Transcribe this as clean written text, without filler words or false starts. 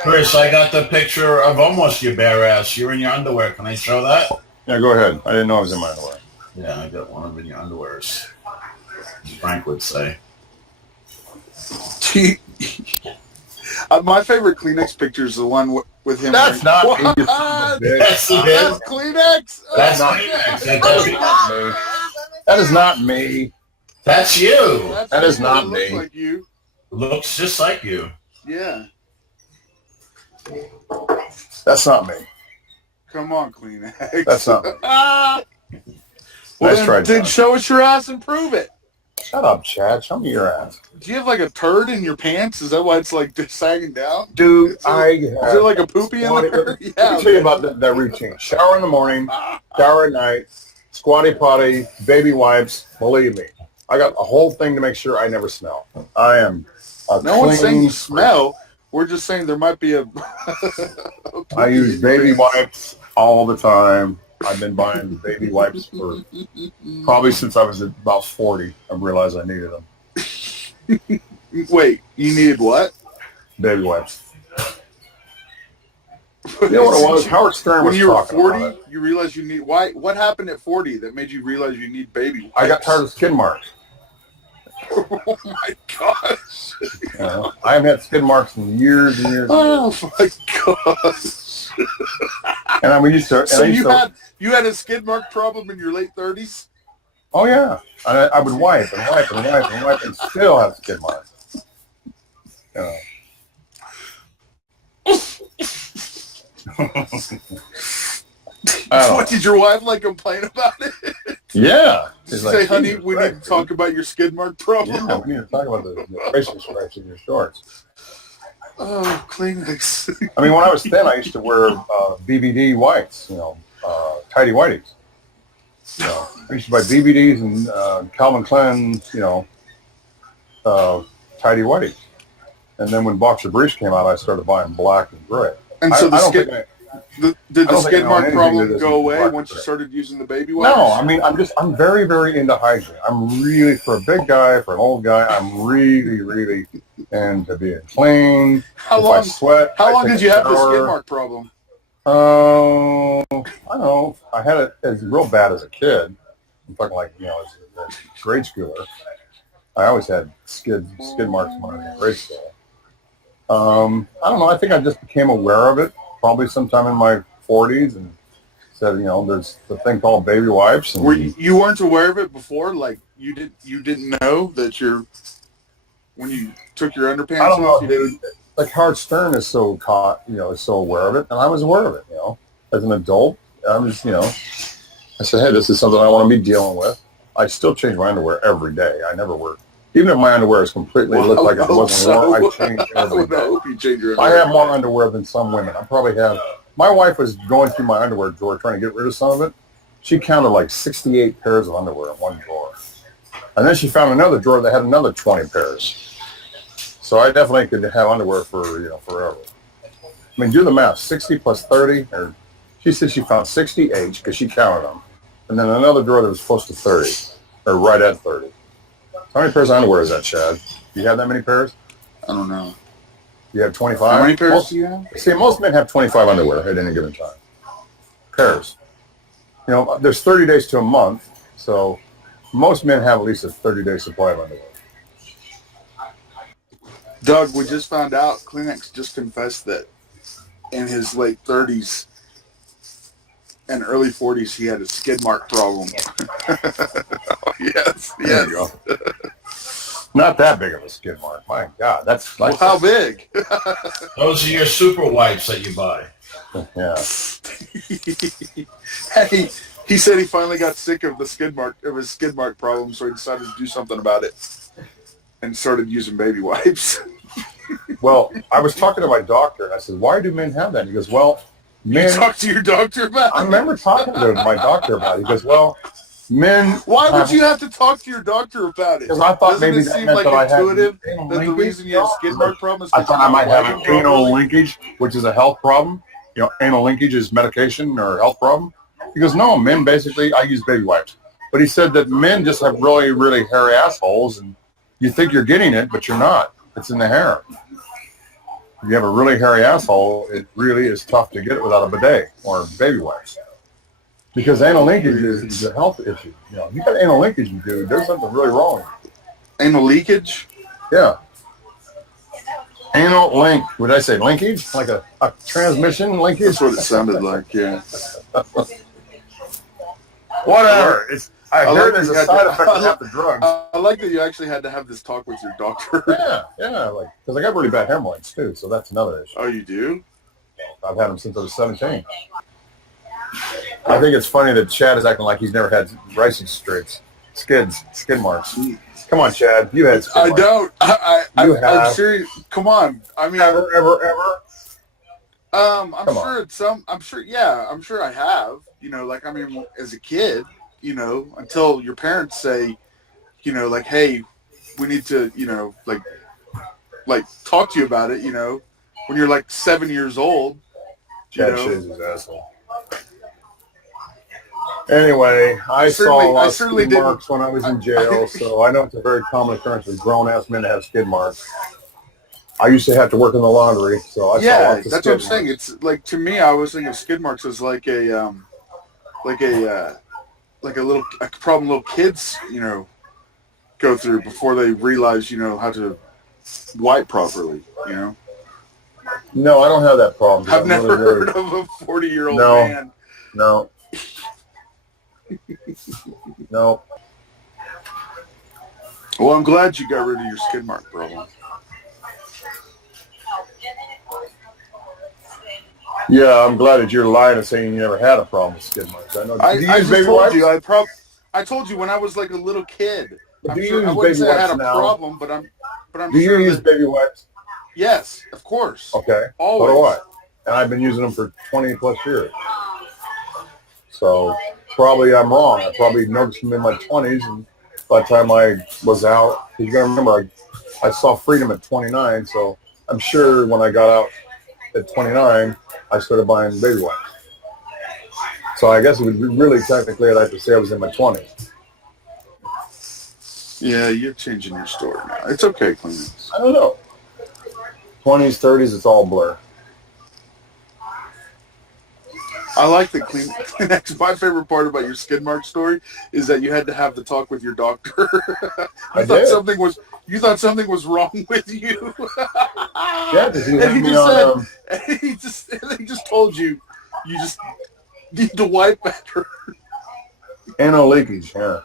Chris, I got the picture of almost your bare ass. You're in your underwear. Can I show that? Yeah, go ahead. I didn't know I was in my underwear. Yeah, I got one of in your underwears. Frank would say. My favorite Kleenex picture is the one with him. That's not me. That's That's Kleenex. That's not me. That is not me. That's you. That is not looks me. like you. Looks just like you. Yeah. That's not me. Come on, Kleenex. That's not me. Well, Nice try, then John. show us your ass and prove it. Shut up, Chad. Show me your ass. Do you have like a turd in your pants? Is that why it's like just sagging down? Dude, Is there like a poopy in there? Let me tell you about that routine. Shower in the morning, shower at night, squatty potty, baby wipes. Believe me, I got a whole thing to make sure I never smell. I am a No one's saying clean you smell. We're just saying there might be a. I use baby wipes all the time. I've been buying baby wipes for probably since I was about 40. I realized I needed them. Wait, you needed what? Baby wipes. You know what it was? Howard Stern When was you were talking 40, about it. you realized you need. Why? What happened at 40 that made you realize you need baby wipes? I got tired of skid marks. Oh my gosh! You know, I haven't had skid marks in years and years. Oh my gosh! And I mean, so you had a skid mark problem in your late 30s? Oh yeah, I would wipe and wipe and wipe and wipe and still have skid marks. You know. What, did your wife complain about it? Yeah. Did she say, honey, we need to talk about your skid mark problem? Yeah, we need to talk about the racing stripes in your shorts. Oh, Kleenex. I mean, when I was thin, I used to wear BBD whites, tidy whities. I used to buy BBDs and Calvin Klein's, tidy whities. And then when Boxer Briefs came out, I started buying black and gray. And so did the I skid know mark anything problem that go isn't away black once and you gray. started using the baby wipes? No, I mean, I'm very, very into hygiene. I'm really, for a big guy, for an old guy, I'm really, really into being clean. How If long, I sweat, how I long take did a you have the shower. skid mark problem? I don't know. I had it as real bad as a kid. I'm talking as a grade schooler. I always had skid marks when I was in grade school. I don't know. I think I just became aware of it probably sometime in my 40s and said, there's the thing called baby wipes. And You weren't aware of it before? Like you didn't know that when you took your underpants I don't know, off? dude. Like Howard Stern is so is so aware of it, and I was aware of it. As an adult, I was, I said, hey, this is something I want to be dealing with. I still change my underwear every day. I never wear, even if my underwear is completely looked like it wasn't worn. I change it every day. I hope you change your I underwear. have more underwear than some women. I probably have. My wife was going through my underwear drawer trying to get rid of some of it. She counted like 68 pairs of underwear in one drawer, and then she found another drawer that had another 20 pairs. So I definitely could have underwear for forever. I mean, do the math. 60 plus 30, or she said she found 68 because she counted them, and then another drawer that was close to 30, or right at 30. How many pairs of underwear is that, Chad? Do you have that many pairs? I don't know. You have 25? How many pairs do you have? See, most men have 25 underwear at any given time. Pairs. There's 30 days to a month, so most men have at least a 30-day supply of underwear. Doug, we just found out Kleenex just confessed that in his late 30s and early 40s he had a skid mark problem. Yes. There you go. Not that big of a skid mark. My God, that's like Well, how big? Those are your super wipes that you buy. Yeah. Hey, he said he finally got sick of his skid mark problem, so he decided to do something about it and started using baby wipes. Well, I was talking to my doctor, and I said, why do men have that? He goes, well, men... You talked to your doctor about it? I remember talking to my doctor about it. He goes, well, men... Why would you have to talk to your doctor about it? Because I thought Doesn't maybe it that seem meant like that I had intuitive anal that the linkage? reason you have skid mark problem is I because thought I might have an properly? anal linkage, which is a health problem. Anal linkage is medication or a health problem. He goes, no, men basically, I use baby wipes. But he said that men just have really, really hairy assholes, and you think you're getting it, but you're not. It's in the hair. if you have a really hairy asshole, it really is tough to get it without a bidet or baby wipes. Because anal linkage is a health issue. You know, if you got anal linkage, dude, there's something really wrong. Anal leakage? Yeah. Anal link. Would I say linkage? Like a transmission linkage? That's what it sounded like, yeah. Whatever. I like heard there's that a you side had effect of half the drugs. I like that you actually had to have this talk with your doctor. Yeah, like, because I got really bad hemorrhoids, too, so that's another issue. Oh, you do? I've had them since I was 17. I think it's funny that Chad is acting like he's never had ricing skid marks. Come on, Chad. You had skid marks. I don't. I'm serious. Come on. I mean, ever? I'm sure I have. You know, like, I mean, as a kid, you know, until your parents say, you know, like, hey, we need to, you know, like talk to you about it, you know, when you're like 7 years old. Chad shaves his asshole. Anyway, I saw skid marks when I was in jail, so I know it's a very common occurrence for grown-ass men to have skid marks. I used to have to work in the laundry, so I saw lots of that's what I'm saying. It's like, to me, I always think of skid marks as like a problem little kids, you know, go through before they realize, you know, how to wipe properly, you know. No, I don't have that problem. I've never heard of a 40-year-old man. No. No. Well, I'm glad you got rid of your skid mark problem. Yeah, I'm glad that you're lying and saying you never had a problem with skid marks. I know. I just told you. I told you when I was like a little kid. I wouldn't say I had a problem, but I'm do sure. Do you use baby wipes? Yes, of course. Okay. Always. So do I. And I've been using them for 20 plus years. So probably I'm wrong. I probably noticed them in my 20s, and by the time I was out, because you got to remember, I saw freedom at 29, so I'm sure when I got out at 29, I started buying baby wipes. So I guess it would really technically, I'd have to say I was in my 20s. Yeah, you're changing your story now. It's okay, Kleenex. I don't know. 20s, 30s, it's all blur. I like the Kleenex. My favorite part about your skid mark story is that you had to have the talk with your doctor. You thought something was wrong with you. Yeah, and he just told you just need to wipe better. Anal leakage, yeah.